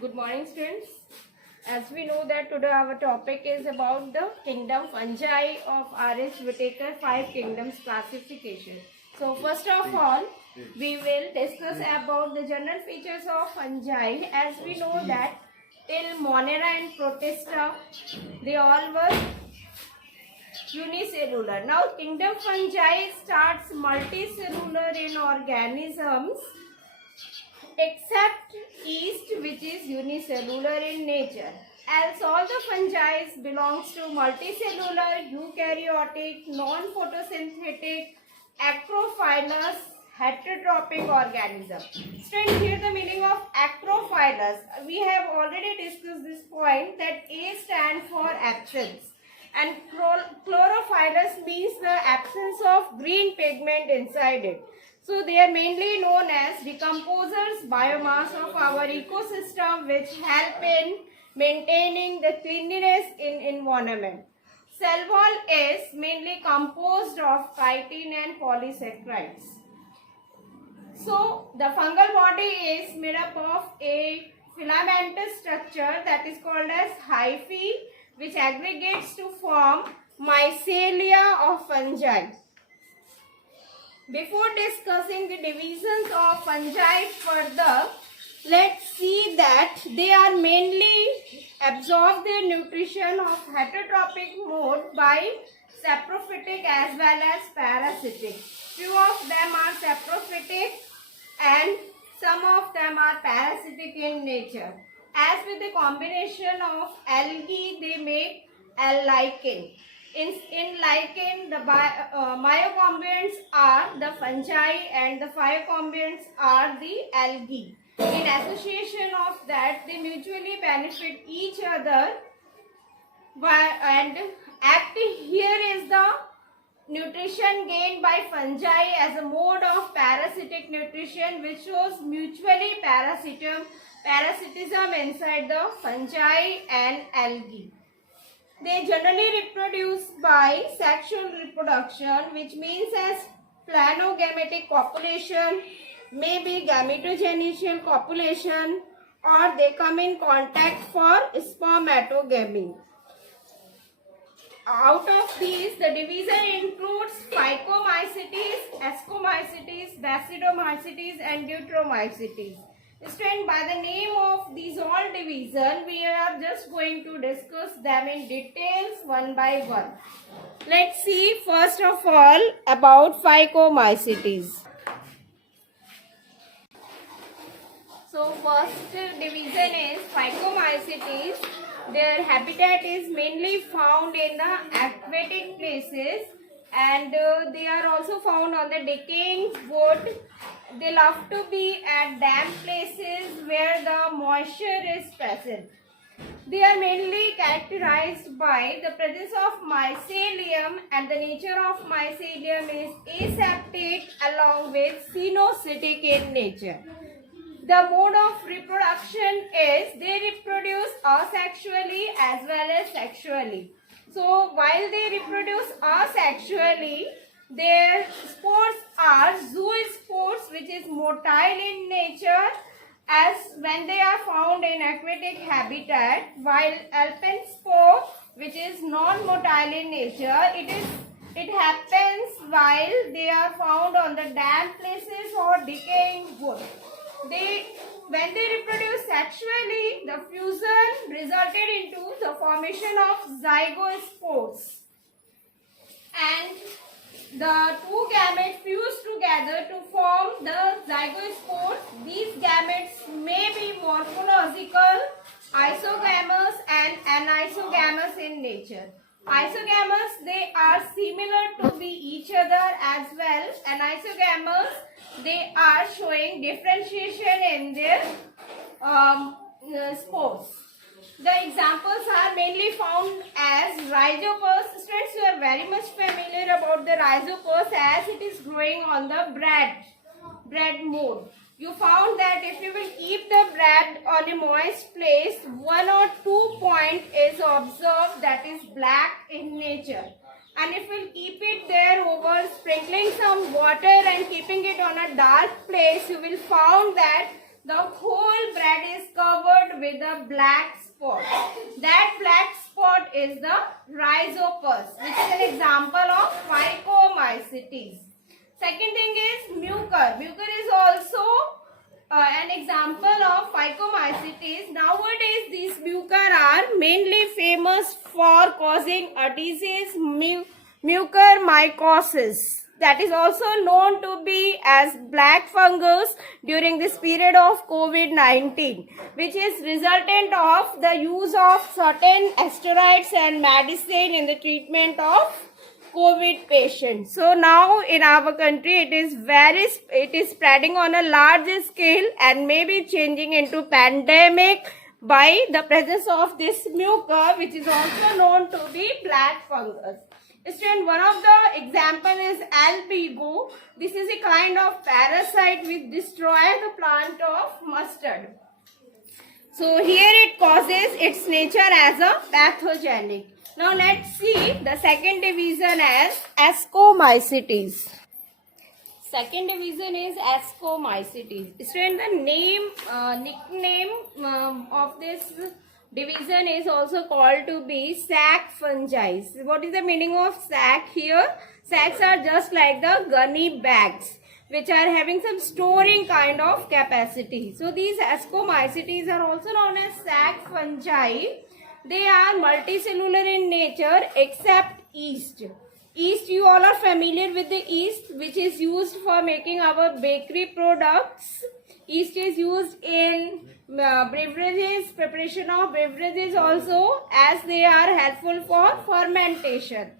Good morning, students. As we know that today our topic is about the kingdom fungi of R.H. Whitaker 5 kingdoms classification. So first of all, we will discuss about the general features of fungi. As we know that till Monera and Protista, they all were unicellular. Now kingdom fungi starts multicellular in organisms except yeast, which is unicellular in nature. Else all the fungi belongs to multicellular, eukaryotic, non-photosynthetic, acrophilous, heterotrophic organism. Students, here the meaning of acrophilous. We have already discussed this point that A stands for absence and chlorophyllus means the absence of green pigment inside it. So they are mainly known as decomposers, biomass of our ecosystem which help in maintaining the cleanliness in environment. Cell wall is mainly composed of chitin and polysaccharides. So the fungal body is made up of a filamentous structure that is called as hyphae, which aggregates to form mycelia of fungi. Before discussing the divisions of fungi further, let's see that they are mainly absorb their nutrition of heterotrophic mode by saprophytic as well as parasitic. Few of them are saprophytic and some of them are parasitic in nature. As with the combination of algae, they make lichen. In lichen, the myocombionts are the fungi and the phycombionts are the algae. In association of that, they mutually benefit each other and here is the nutrition gained by fungi as a mode of parasitic nutrition which shows mutually parasitism inside the fungi and algae. They generally reproduce by sexual reproduction, which means as planogametic copulation, maybe gametogenital copulation, or they come in contact for spermatogamy. Out of these, the division includes Phycomycetes, Ascomycetes, Basidiomycetes, and Deuteromycetes. Students, by the name of these all division, we are just going to discuss them in details one by one. Let's see first of all about Phycomycetes. So first division is Phycomycetes. Their habitat is mainly found in the aquatic places and they are also found on the decaying wood. They love to be at damp places where the moisture is present. They are mainly characterized by the presence of mycelium, and the nature of mycelium is aseptate along with cenocytic in nature. The mode of reproduction is they reproduce asexually as well as sexually. So while they reproduce asexually, their spores are zoospores, which is motile in nature as when they are found in aquatic habitat, while alpine spore, which is non-motile in nature, it happens while they are found on the damp places or decaying wood. When they reproduce sexually, the fusion resulted into the formation of zygospores, and the two gametes fuse together to form the zygospores. These gametes may be morphological, isogamous and anisogamous in nature. Isogamous, they are similar to each other as well. Anisogamous, they are showing differentiation in their spores. The examples are mainly found as rhizopus. Students, you are very much familiar about the rhizopus as it is growing on the bread mold. You found that if you will keep the bread on a moist place, 1 or 2 point is observed that is black in nature. And if we will keep it there over sprinkling some water and keeping it on a dark place, you will find that the whole bread is covered covered with a black spot. That black spot is the rhizopus, which is an example of phycomycetes. Second thing is mucor. Mucor is also an example of phycomycetes. Nowadays, these mucor are mainly famous for causing a disease, mucormycosis. That is also known to be as black fungus during this period of COVID-19, which is resultant of the use of certain steroids and medicine in the treatment of COVID patients. So now in our country it is spreading on a large scale and may be changing into pandemic by the presence of this mucor, which is also known to be black fungus. Student, one of the example is albigo. This is a kind of parasite which destroy the plant of mustard. So here it causes its nature as a pathogenic. Now let's see the second division as Ascomycetes. Second division is Ascomycetes. Student, the nickname of this division is also called to be sac fungi. What is the meaning of sac here? Sacs are just like the gunny bags, which are having some storing kind of capacity. So these Ascomycetes are also known as sac fungi. They are multicellular in nature except yeast. Yeast, you all are familiar with the yeast, which is used for making our bakery products. Yeast is used in beverages, preparation of beverages also, as they are helpful for fermentation.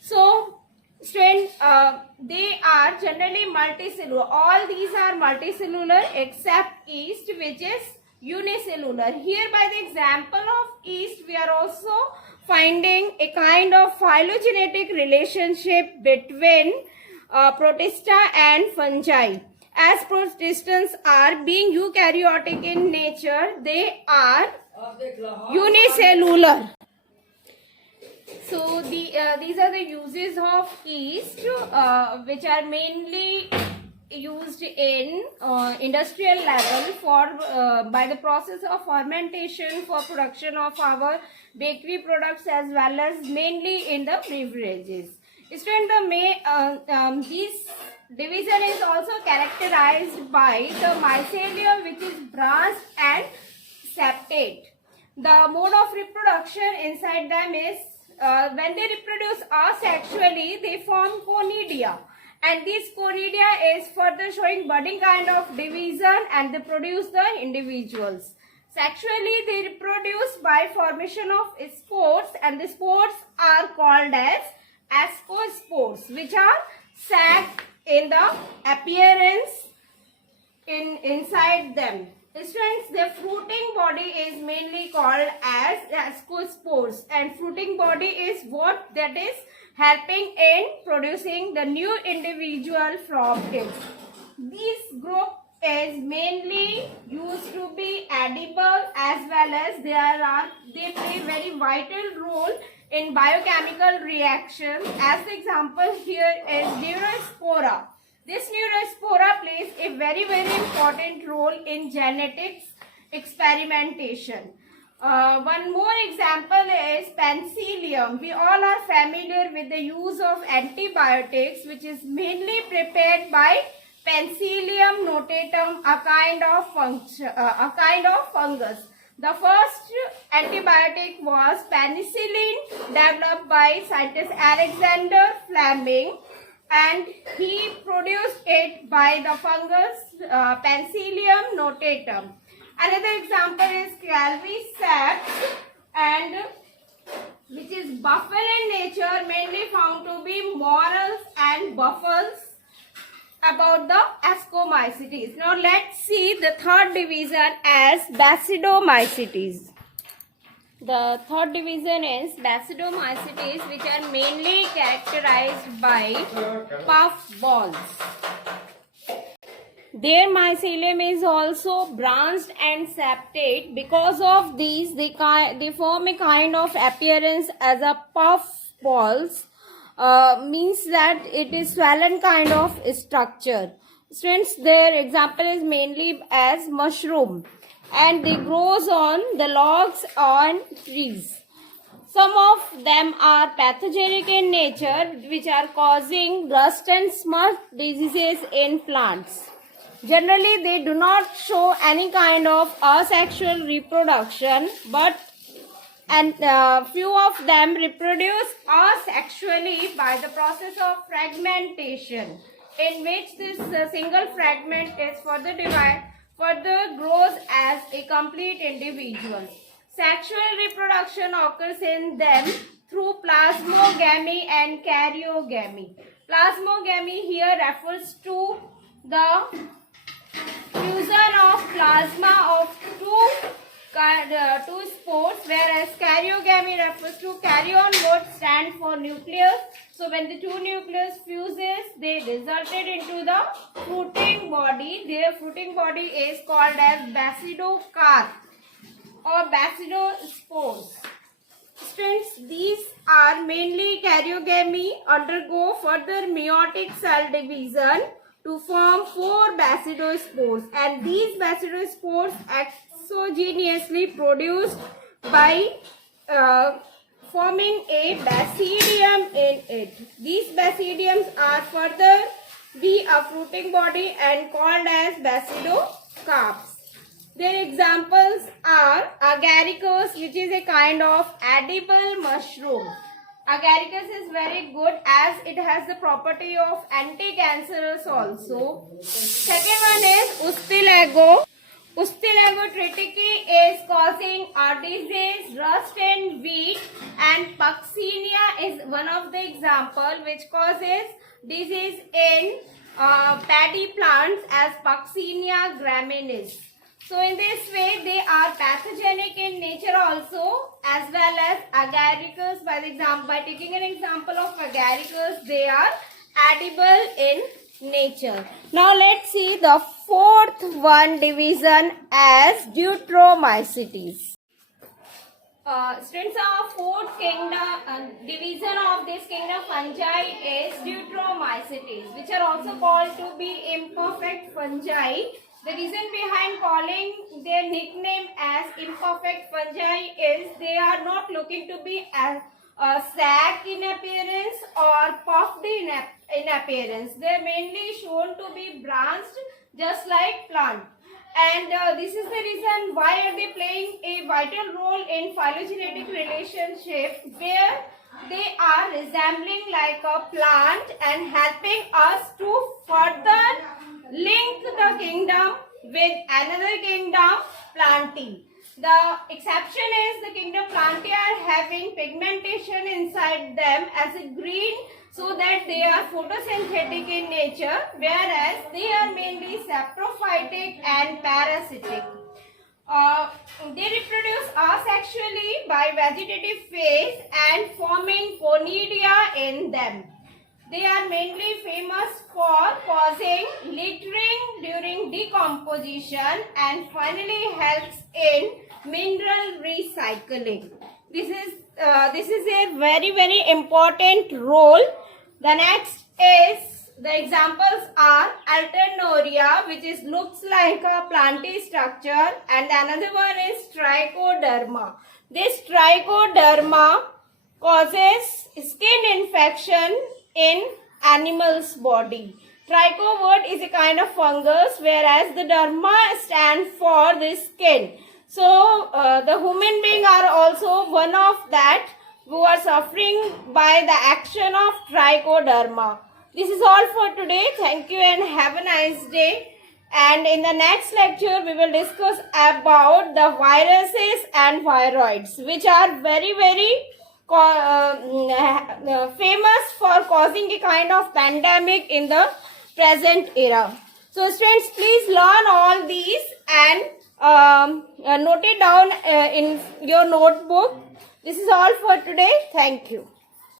So, students, they are generally multicellular. All these are multicellular except yeast, which is unicellular. Here by the example of yeast, we are also finding a kind of phylogenetic relationship between protista and fungi. As protistans are being eukaryotic in nature, they are unicellular. So these are the uses of yeast, which are mainly used in industrial level for by the process of fermentation for production of our bakery products, as well as mainly in the beverages. Student, this division is also characterized by the mycelium, which is branched and septate. The mode of reproduction inside them is when they reproduce asexually, they form conidia. And this conidia is further showing budding kind of division, and they produce the individuals. Sexually, they reproduce by formation of spores, and the spores are called as ascospores, which are sac in the appearance inside them. Students, their fruiting body is mainly called as ascospores, and fruiting body is what that is helping in producing the new individual from it. This group is mainly used to be edible, as well as they play very vital role in biochemical reactions. As the example here is Neurospora. This Neurospora plays a very important role in genetics experimentation. One more example is Penicillium. We all are familiar with the use of antibiotics, which is mainly prepared by Penicillium notatum, a kind of fungus. The first antibiotic was penicillin, developed by scientist Alexander Fleming, and he produced it by the fungus Penicillium notatum. Another example is Calvi-Sachs, and which is buffle in nature, mainly found to be morels and buffles. About the Ascomycetes. Now let's see the third division as Basidomycetes. The third division is Basidomycetes, which are mainly characterized by puffballs. Their mycelium is also branched and septate. Because of these, they form a kind of appearance as a puffballs. Means that it is swollen kind of structure. Students, their example is mainly as mushroom. and they grows on the logs on trees. Some of them are pathogenic in nature, which are causing rust and smut diseases in plants. Generally, they do not show any kind of asexual reproduction, but few of them reproduce asexually by the process of fragmentation, in which this single fragment is further grows as a complete individual. Sexual reproduction occurs in them through plasmogamy and karyogamy. Plasmogamy here refers to the fusion of plasma of two spores, whereas karyogamy refers to karyon, would stand for nucleus. So when the two nucleus fuses, they resulted into the fruiting body. Their fruiting body is called as basidocarp or basidospores. Students, these are mainly karyogamy, undergo further meiotic cell division to form 4 basidospores, and these basidospores exogenously produced by forming a basidium in it. These basidiums are further be a fruiting body and called as basidocarps. Their examples are agaricus, which is a kind of edible mushroom. Agaricus is very good as it has the property of anti-cancerous also. Second one is Ustilago. Ustilago triticum is causing a disease, rust in wheat, and Puccinia is one of the example which causes disease in paddy plants as Puccinia graminis. So in this way, they are pathogenic in nature also, as well as agaricus. By taking an example of agaricus, they are edible in nature. Now let's see the fourth one division as Deuteromycetes. Students, our fourth kingdom division of this kingdom fungi is Deuteromycetes, which are also called to be imperfect fungi. The reason behind calling their nickname as imperfect fungi is they are not looking to be a sac in appearance or puffed in appearance. They are mainly shown to be branched just like plant. And this is the reason why are they playing a vital role in phylogenetic relationship, where they are resembling like a plant and helping us to further link the kingdom with another kingdom, Plantae. The exception is the kingdom Plantae are having pigmentation inside them as a green, so that they are photosynthetic in nature, whereas they are mainly saprophytic and parasitic. They reproduce asexually by vegetative phase and forming conidia in them. They are mainly famous for causing littering during decomposition and finally helps in mineral recycling. This is a very important role. The next is, the examples are Alternaria, which looks like a Plantae structure, and another one is Trichoderma. This Trichoderma causes skin infection in animal's body. Tricho word is a kind of fungus, whereas the derma stands for the skin. So the human being are also one of that who are suffering by the action of trichoderma. This is all for today. Thank you and have a nice day. And in the next lecture, we will discuss about the viruses and viroids, which are very famous for causing a kind of pandemic in the present era. So students, please learn all these and note it down in your notebook. This is all for today. Thank you.